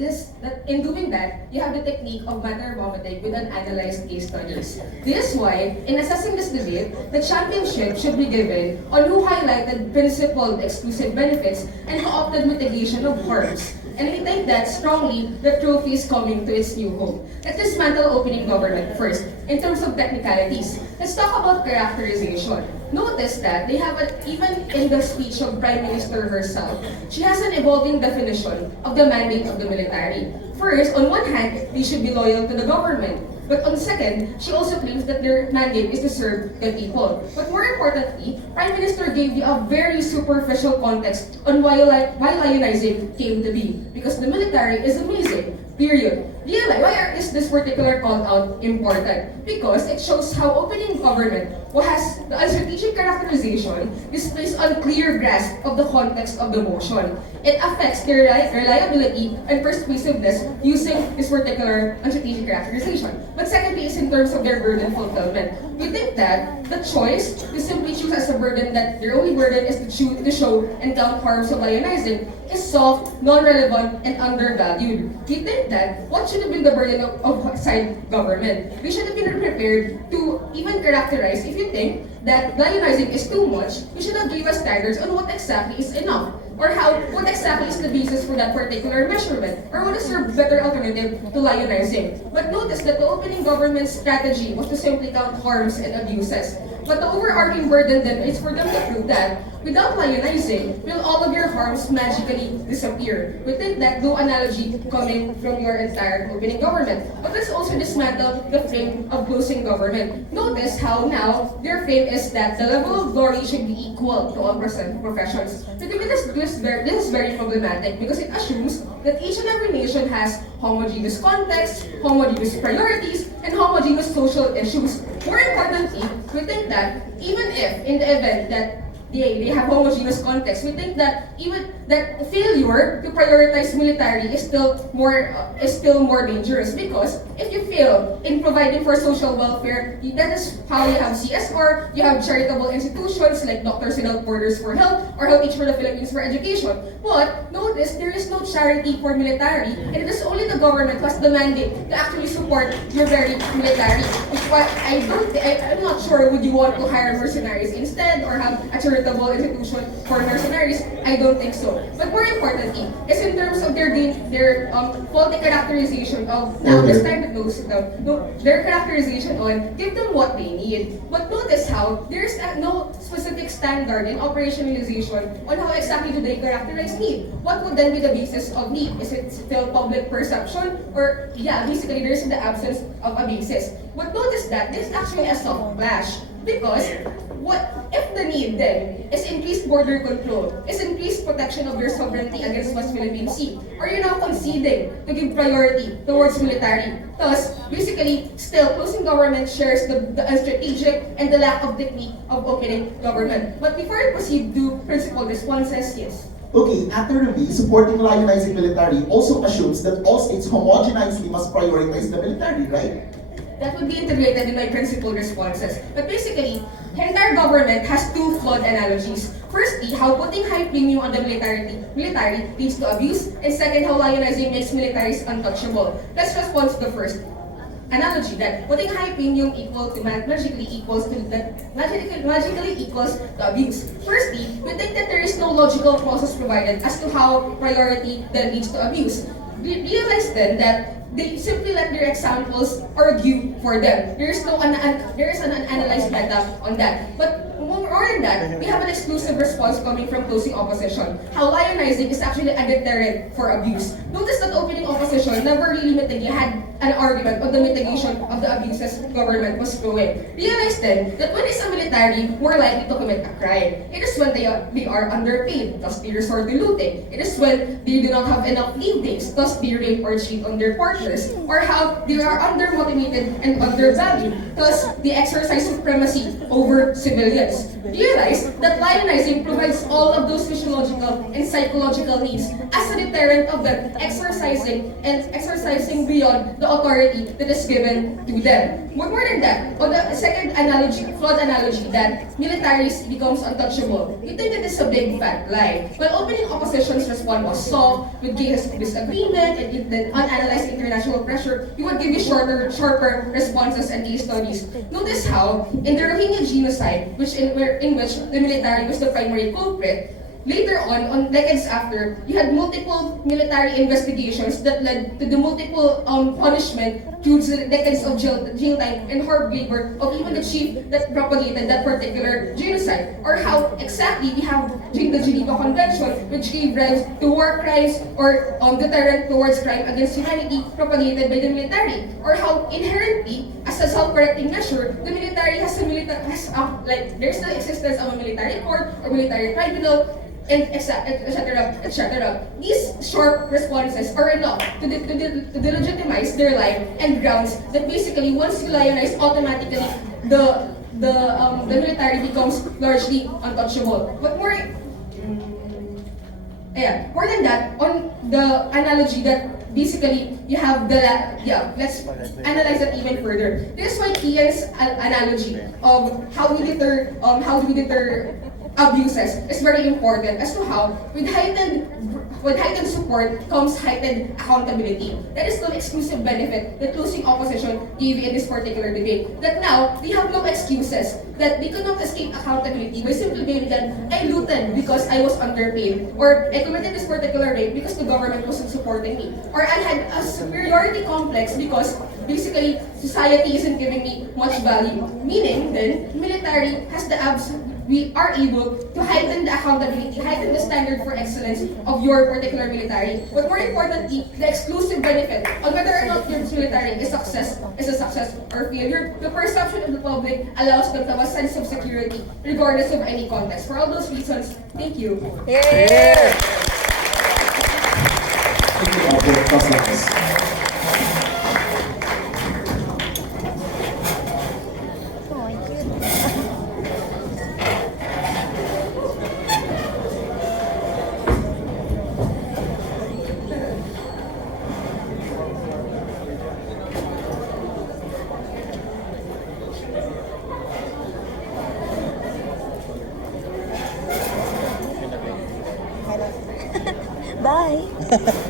in doing that, you have the technique of matter vomiting with unanalyzed case studies. This is why, in assessing this debate, the championship should be given on who highlighted principled exclusive benefits and co-opted mitigation of harms. And we think that strongly the trophy is coming to its new home. Let's dismantle opening government first. In terms of technicalities, let's talk about characterization. Notice that they have even in the speech of Prime Minister herself, she has an evolving definition of the mandate of the military. First, on one hand, they should be loyal to the government. But on second, she also claims that their mandate is to serve the people. But more importantly, Prime Minister gave you a very superficial context on why lionizing came to be. Because the military is amazing. Period. Why is this particular call out important? Because it shows how opening government has the strategic characterization displays unclear grasp of the context of the motion. It affects the reliability and persuasiveness using this particular strategic characterization. But secondly is in terms of their burden fulfillment. We think that the choice to simply choose as a burden that their only burden is to show and count harms of lionizing is soft, non-relevant, and undervalued. We think that what should have been the burden of side government? We should have been prepared to even characterize if you think that lionizing is too much, you should have given us standards on what exactly is enough. Or what exactly is the basis for that particular measurement? Or what is your better alternative to lionizing? But notice that the opening government strategy was to simply count harms and abuses. But the overarching burden then is for them to prove that without lionizing, will all of your harms magically disappear? We think that no analogy coming from your entire opening government. But let's also dismantle the frame of closing government. Notice how now their frame is that the level of glory should be equal to all professions. But this is very problematic because it assumes that each and every nation has homogeneous context, homogeneous priorities, and homogeneous social issues. More importantly, we think that even if in the event that they have homogeneous context, we think that even that failure to prioritize military is still more dangerous, because if you fail in providing for social welfare, that is how you have CSR, you have charitable institutions like Doctors Without Borders for Health or Health Each for the Philippines for Education. But notice there is no charity for military, and it is only the government who has the mandate to actually support your very military. But I'm not sure, would you want to hire mercenaries instead or have a charitable institution for mercenaries? I don't think so. But more importantly, is in terms of their faulty characterization of this time that knows their characterization on give them what they need. But notice how there is no specific standard in operationalization on how exactly do they characterize need. What would then be the basis of need? Is it still public perception, or basically there's the absence of a basis. But notice that this is actually a soft clash, because what if the need then is increased border control, is increased protection of your sovereignty against West Philippine Sea? Are you now conceding to give priority towards military? Thus, basically, still closing government shares the strategic and the lack of technique of opening government. But before I proceed to principled responses, yes. Okay, accurately, supporting lionizing military also assumes that all states homogenizely must prioritize the military, right? That would be integrated in my principal responses. But basically, entire government has two flawed analogies. Firstly, how putting high premium on the military leads to abuse, and second, how lionizing makes militaries untouchable. Let's respond to the first analogy, that putting high premium magically equals to abuse. Firstly, we think that there is no logical process provided as to how priority then leads to abuse. Realize then that they simply let their examples argue for them. There is an unanalyzed meta on that. But more than that, we have an exclusive response coming from closing opposition. How lionizing is actually a deterrent for abuse. Notice that opening opposition never really had an argument on the mitigation of the abuses government was doing. Realize then that when is a military more likely to commit a crime? It is when they are underpaid, thus they resort to looting. It is when they do not have enough leave days, thus they rape or cheat on their partners. Or how they are undermotivated and undervalued, thus they exercise supremacy over civilians. Realize that lionizing provides all of those physiological and psychological needs as a deterrent of them exercising beyond the authority that is given to them. More than that, on the second flawed analogy that militaries becomes untouchable, we think that is a big fat lie. While opening opposition's response was soft, with disagreement and then unanalyzed international pressure, we would give you sharper responses and case studies. Notice how, in the Rohingya genocide, in which the military was the primary culprit, later on decades after, you had multiple military investigations that led to the multiple punishment through decades of jail time and hard labor of even the chief that propagated that particular genocide. Or how exactly we have the Geneva Convention, which gave rise to war crimes or deterrent towards crime against humanity propagated by the military. Or how inherently, as a self-correcting measure, the military there's the existence of a military court or military tribunal, and etc. These short responses are enough to delegitimize their life and grounds that basically once you lionize, automatically the military becomes largely untouchable. But more than that, on the analogy that basically you have let's analyze that even further. This is why Kian's analogy of how do we deter abuses is very important as to how with heightened with heightened support comes heightened accountability. That is no exclusive benefit that losing opposition gave in this particular debate. That now, they have no excuses, that they could not escape accountability by simply being that I looted because I was underpaid, or I committed this particular rape because the government wasn't supporting me, or I had a superiority complex because basically society isn't giving me much value. Meaning then, military has the we are able to heighten the accountability, heighten the standard for excellence of your particular military. But more importantly, the exclusive benefit on whether or not your military is a success or failure, the perception of the public allows them to have a sense of security regardless of any context. For all those reasons, thank you. Yeah. Thank you all for the comments. Bye.